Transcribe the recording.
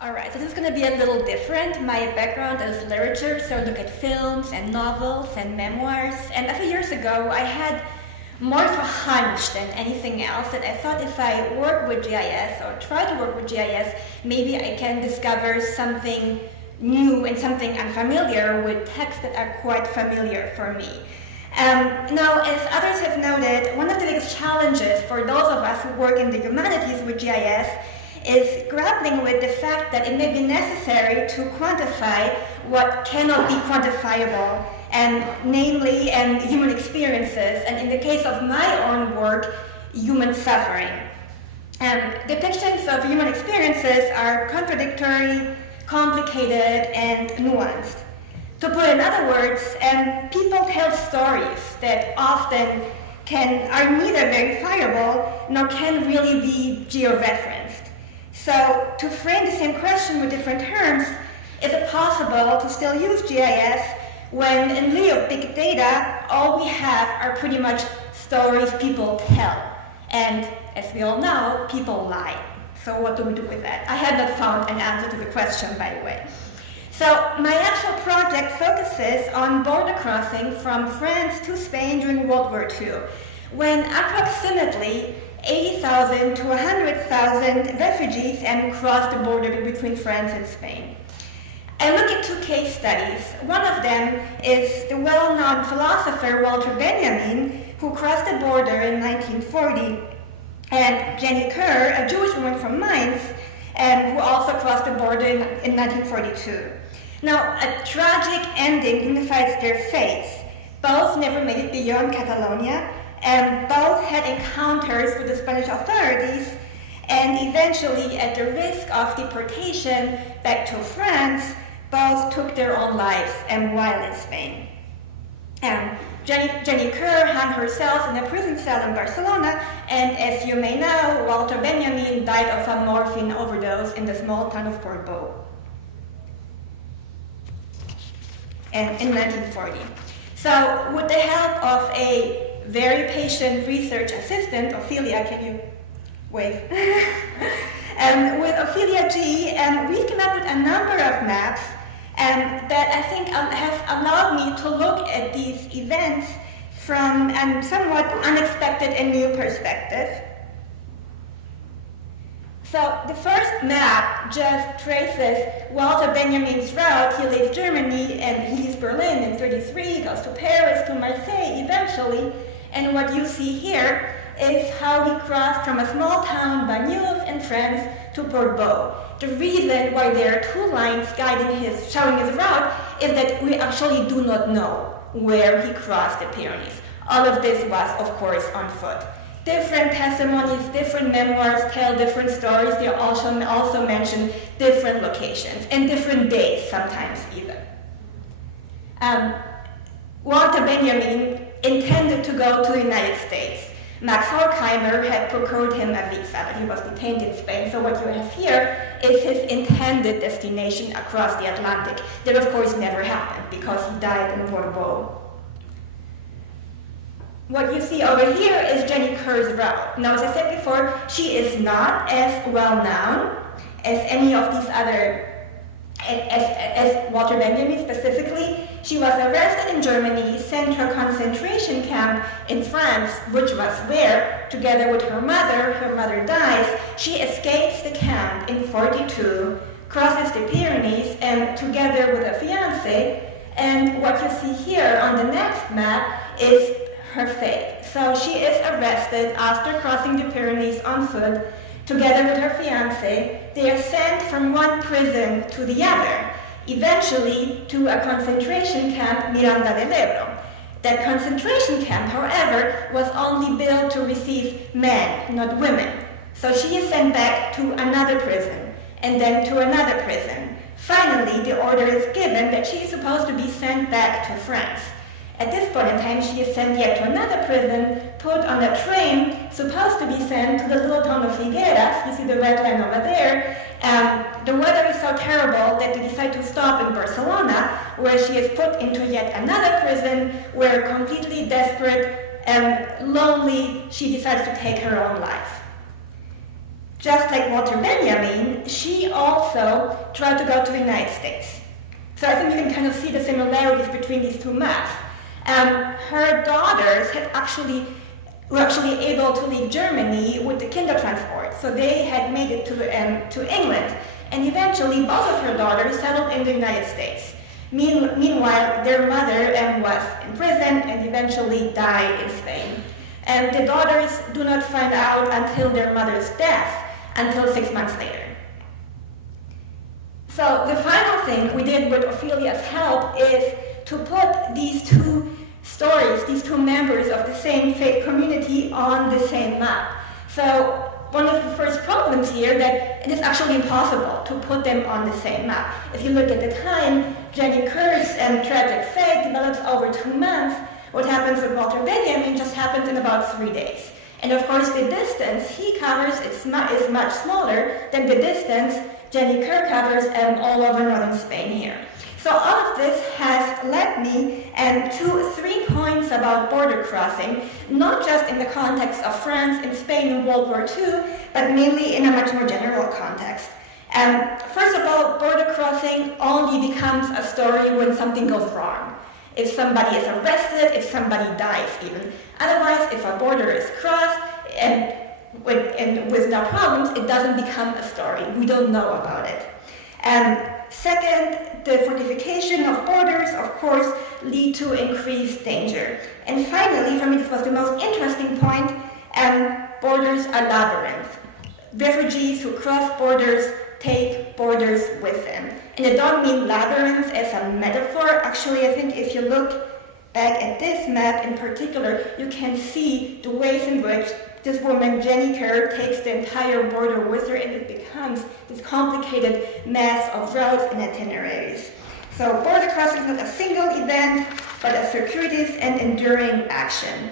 All right, so this is going to be a little different. My background is literature, so I look at films and novels and memoirs. And a few years ago, I had more of a hunch than anything else that I thought if I work with GIS or try to work with GIS, maybe I can discover something new and something unfamiliar with texts that are quite familiar for me. Now, as others have noted, one of the biggest challenges for those of us who work in the humanities with GIS is grappling with the fact that it may be necessary to quantify what cannot be quantifiable, and namely human experiences, and in the case of my own work, human suffering. Depictions of human experiences are contradictory, complicated, and nuanced. To put in other words, people tell stories that often are neither verifiable nor can really be georeferenced. So to frame the same question with different terms, is it possible to still use GIS when in lieu of big data, all we have are pretty much stories people tell? And as we all know, people lie. So what do we do with that? I have not found an answer to the question, by the way. So my actual project focuses on border crossing from France to Spain during World War II, when approximately 80,000 to 100,000 refugees crossed the border between France and Spain. I look at two case studies. One of them is the well-known philosopher Walter Benjamin, who crossed the border in 1940, and Jenny Kerr, a Jewish woman from Mainz, who also crossed the border in 1942. Now, a tragic ending unifies their fates. Both never made it beyond Catalonia, and both had encounters with the Spanish authorities, and eventually, at the risk of deportation back to France, both took their own lives while in Spain. Jenny Kerr hung herself in a prison cell in Barcelona, and as you may know, Walter Benjamin died of a morphine overdose in the small town of Portbou in 1940. So with the help of a very patient research assistant, Ophelia, can you wave? With Ophelia G, we've come up with a number of maps that I think have allowed me to look at these events from a somewhat unexpected and new perspective. So the first map just traces Walter Benjamin's route. He leaves Germany and he leaves Berlin in 1933, goes to Paris, to Marseille eventually, and what you see here is how he crossed from a small town, Bagneux in France, to Portbou. The reason why there are two lines showing his route is that we actually do not know where he crossed the Pyrenees. All of this was, of course, on foot. Different testimonies, different memoirs tell different stories. They also mention different locations and different days, sometimes even. Walter Benjamin intended to go to the United States. Max Horkheimer had procured him a visa, but he was detained in Spain. So what you have here is his intended destination across the Atlantic. That, of course, never happened because he died in Portbou. What you see over here is Jenny Kerr's route. Now, as I said before, she is not as well known as any of these other, as Walter Benjamin specifically. She was arrested in Germany, sent to a concentration camp in France, which was where, together with her mother dies. She escapes the camp in 1942, crosses the Pyrenees, and together with a fiancé. And what you see here on the next map is her fate. So she is arrested after crossing the Pyrenees on foot, together with her fiancé. They are sent from one prison to the other, eventually to a concentration camp, Miranda del Ebro. That concentration camp, however, was only built to receive men, not women. So she is sent back to another prison, and then to another prison. Finally, the order is given that she is supposed to be sent back to France. At this point in time, she is sent yet to another prison, put on a train, supposed to be sent to the little town of Figueras. You see the red line over there. The weather is so terrible that they decide to stop in Barcelona, where she is put into yet another prison, where completely desperate and lonely, she decides to take her own life. just like Walter Benjamin, she also tried to go to the United States. So I think you can kind of see the similarities between these two maps. Her daughters were actually able to leave Germany with the Kindertransport, so they had made it to England, and eventually both of her daughters settled in the United States. Meanwhile, their mother was in prison and eventually died in Spain. And the daughters do not find out until their mother's death, until 6 months later. So the final thing we did with Ophelia's help is to put these two stories, these two members of the same faith community on the same map. So one of the first problems here that it is actually impossible to put them on the same map. If you look at the time, Jenny Kerr's tragic fate develops over 2 months. What happens with Walter Benjamin just happens in about 3 days. And of course the distance he covers is much smaller than the distance Jenny Kerr covers all over northern Spain here. So all of this has led me to 3 points about border crossing, not just in the context of France and Spain in World War II, but mainly in a much more general context. First of all, border crossing only becomes a story when something goes wrong. If somebody is arrested, if somebody dies even. Otherwise, if a border is crossed and with no problems, it doesn't become a story. We don't know about it. Second, the fortification of borders, of course, lead to increased danger. And finally, for me this was the most interesting point, borders are labyrinths. Refugees who cross borders take borders with them. And I don't mean labyrinths as a metaphor. Actually, I think if you look back at this map in particular, you can see the ways in which this woman, Jenny Kerr, takes the entire border with her, and it becomes this complicated mess of routes and itineraries. So border crossing is not a single event, but a circuitous and enduring action.